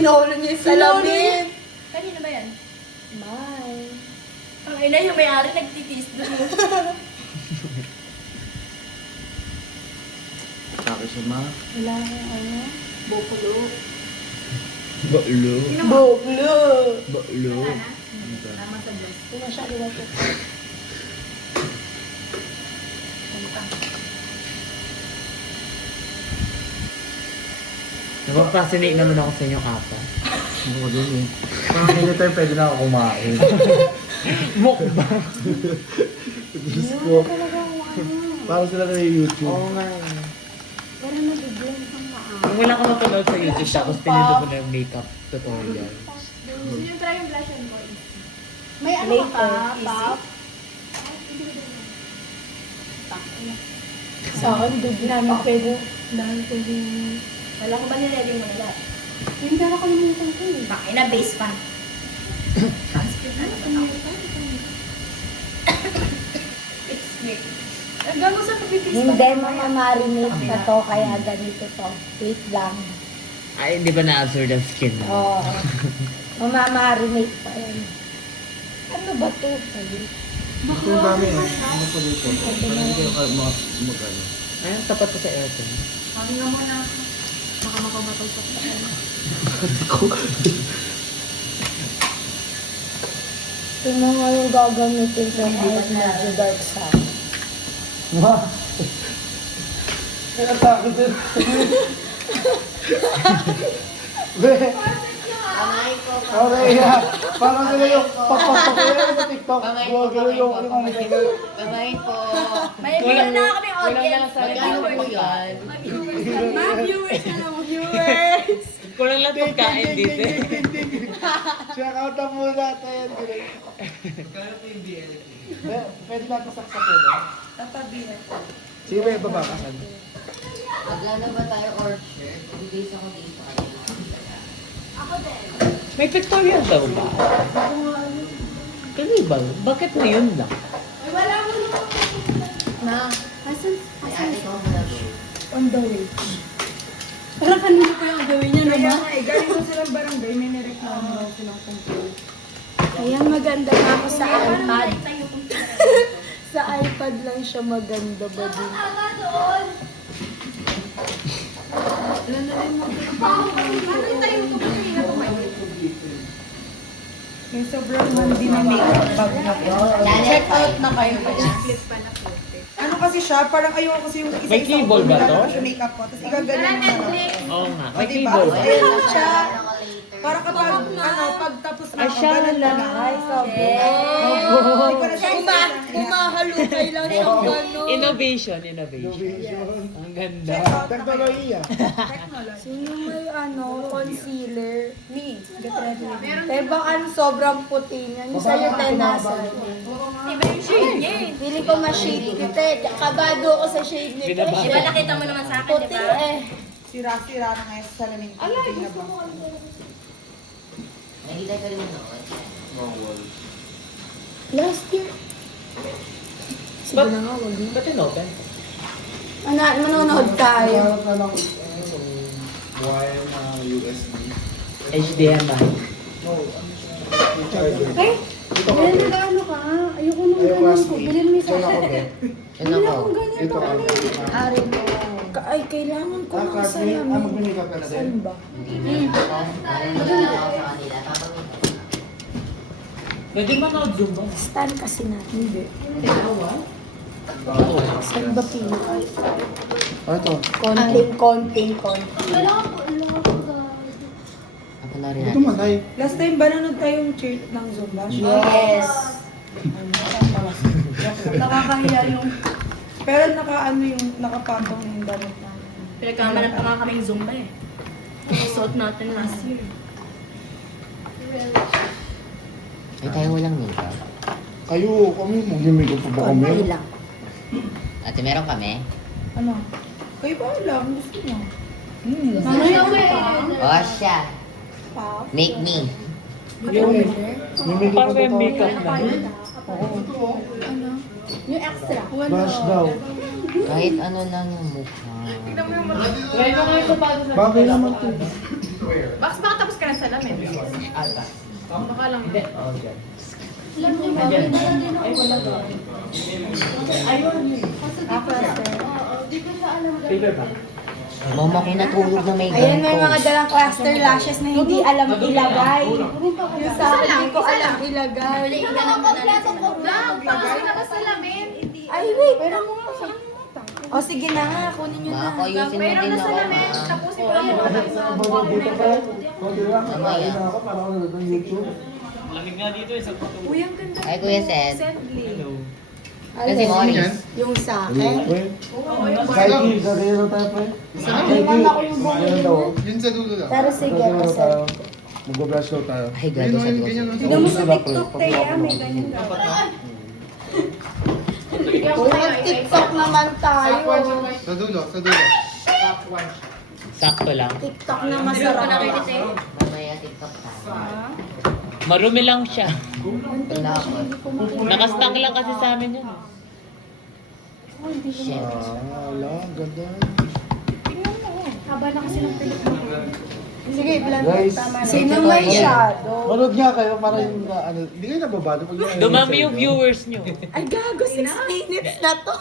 Sinolo niya yung salamin. Kanina ba yan? Bye. Ang ina yung may-ari nagtitiis doon. Tapos siya ma. Wala kang ano. Bukulo. Balo. Boglo. Balo. Tama sa bless. Hindi masyado water. Napapascinate naman ako sa inyong apa. Ako din eh. Parang anytime pwede na ako kumain. Mukbang. Diyos ko. Talaga ako ano. Parang sila na yung YouTube. Oo nga eh. Pero nag-blend kang maan. Kung wala ko mapanood sa YouTube, tapos tinito ko na yung makeup tutorial. Gusto nyo try yung blush on boys? May ano ka, pop? Saan? Dugi namin pwede. Dahil pwede. Wala ko ba niready mo na lahat? Yung pero kalimutan ko eh. Bakit na base pa? It's weird. Hanggang mo sa pag-base Hindi, mamamarinate ka to, kaya ganito to. Wait lang. Ay, hindi ba na-absorb ang skin mo? Oo. Mamamarinate pa yan. Ano ba to? Ito yung dami eh. Ano pa dito? Parang hindi kayo mag-ano. Ay, tapat ko sa aircon. Pahinga mo na ako. Baka makamatay sa pagkain. Ito na nga yung gagamitin ko kahit medyo dark side. Wow! Nakatakot din. Be! Okay, yeah. Parang gano'n yung papasok ko yan sa TikTok. Gano'n yung ano gano'n. Bye po. May wala na kami audience. Magkano po yan? Mga viewers na lang, viewers. Kulang lang itong kain dito. Check out na muna natin. Pwede natin saksakin eh. Tatabihan. Sige, may baba ka. Magkano ba tayo or shirt? Bibis ako dito kanina. Ako din. May pictorial daw ba? Kanibal, bakit na yun lang? Ay, wala mo naman. Na, asan? Ay, ate ko muna po. On the way. Parang kanina pa yung gawin niya, Kaya no? nga eh, galing ko silang barangay, may nireklamo daw silang control. Kaya maganda nga ako sa iPad. Tayo kung Sa iPad lang siya maganda ba din? aga doon. Ano tayo kung kanina tumayo? Yung sobrang mandi na makeup bag na po. Check out na kayo. Flip pa na flip. Ano kasi siya, parang ayoko kasi yung May keyboard ba to? Yung makeup ko, tapos igaganon mo na. Oo nga, O, may diba? keyboard. Ayun lang siya. Ako later. Para kapag, ano, pag tapos na Ay, ako, siya ganun lang. na. Ay, sabi. Hindi ko na siya Umahalukay lang siyang gano'n. Innovation. Innovation. Ang ganda. Teknolohiya. Sino may ano, concealer? Me. Get ready. Pero baka ano, sobrang puti niya. Yung sa'yo, tenasan. Iba yung shade niya eh. Pili ko ma-shade kita eh. Kabado ako sa shade nito. Binaba. Diba nakita mo naman sa akin, Puti diba? eh. Sira-sira na ngayon sa salamin ko. Hindi na ba? Nakita ko rin noon. Last year. Sige Ba't- na nga, wag na. Ba't in-open? Manonood tayo. Meron ka lang wire na USB. HDMI. No, ano siya? Charger. Ay, Dito ka, bilhin be. na ano ka. Ayoko nung Ayaw ganun last ko. week. Bilhin mo yung Diyan sa ako, be. Ano ko? Dito ka, be. Ari mo. Ay, kailangan ko ng Card me. salamin. Mag-makeup ka na din. Saan ba? Nangyayari ako sa kanila. Tapos Pwede manood Zoom ba? Stand kasi natin. Hindi. Oo. Saan ba pili? Oh, ito. Konting. ako na rin Ito man tayo. Last time ba nanood tayong cheat ng Zumba? Yes. Nakakahiya yung... Pero naka-ano yung nakapatong yung damit namin. Pinagkamalan pa nga kaming Zumba eh. Suot natin last year. Ay, tayo walang makeup. Kayo, kami, mag-makeup pa ba kami? Konti lang. Ate, meron kami? Ano? Kayo ba lang? Gusto mo? Mamaya Oh, siya. pa. Make me. Yung, May makeup parang pa yung ba? makeup na. Yung extra. Blush daw. Kahit ano lang yung mukha. Try mo nga ito para sa... Bagay naman ito. Box baka tapos ka na sa lamin. Ata. Baka lang. Hindi. Oo, dyan. Alam niyo ba, may dala din ako. Ay, wala ba? Ayun yun. Ako, sir. Oo, di ko na alam. Paper ba? Mama ko natulog na may Ayan, may mga dalang cluster lashes na hindi alam ilagay. Yung sa akin, hindi ko alam ilagay. Ay, wait. Pero mo nga sa O, sige na nga, kunin nyo Baka na. ayusin mo din ako, ma. Tapusin ko lang yung Dito pa rin. Konti lang. Mamaya. Kakain na ako para ako nanonood ng YouTube. Lamig nga dito eh, sa puto. Uy, ang ganda. Ay, Kuya Seth. Hello. Kasi Alin? Morris. Yung sa Ayun, akin. pre. Psyche, gagawin na tayo, pre. Naman ako yung Ayun daw. Yun sa dulo lang. Pero sige, Gagawin na kasi. tayo. Mag-brush daw tayo. Ay, gado sa dulo. Tignan mo sa TikTok, te, may ganyan daw. Uy, mag-TikTok naman tayo. Sa dulo, sa dulo. Sakto lang. TikTok na masarap. Mamaya TikTok tayo. Marumi lang siya. Wala ako. Nakastack lang kasi sa amin yun. Shit. Wala, ganda. Haba na kasi ng pilit mo. Sige, blend Guys. tama na. Sino Sino ba may yan? shadow? Manood nga kayo para yung ano, hindi kayo nababado pag Dumami yung viewers nyo. Ay, gago, 6 minutes na to.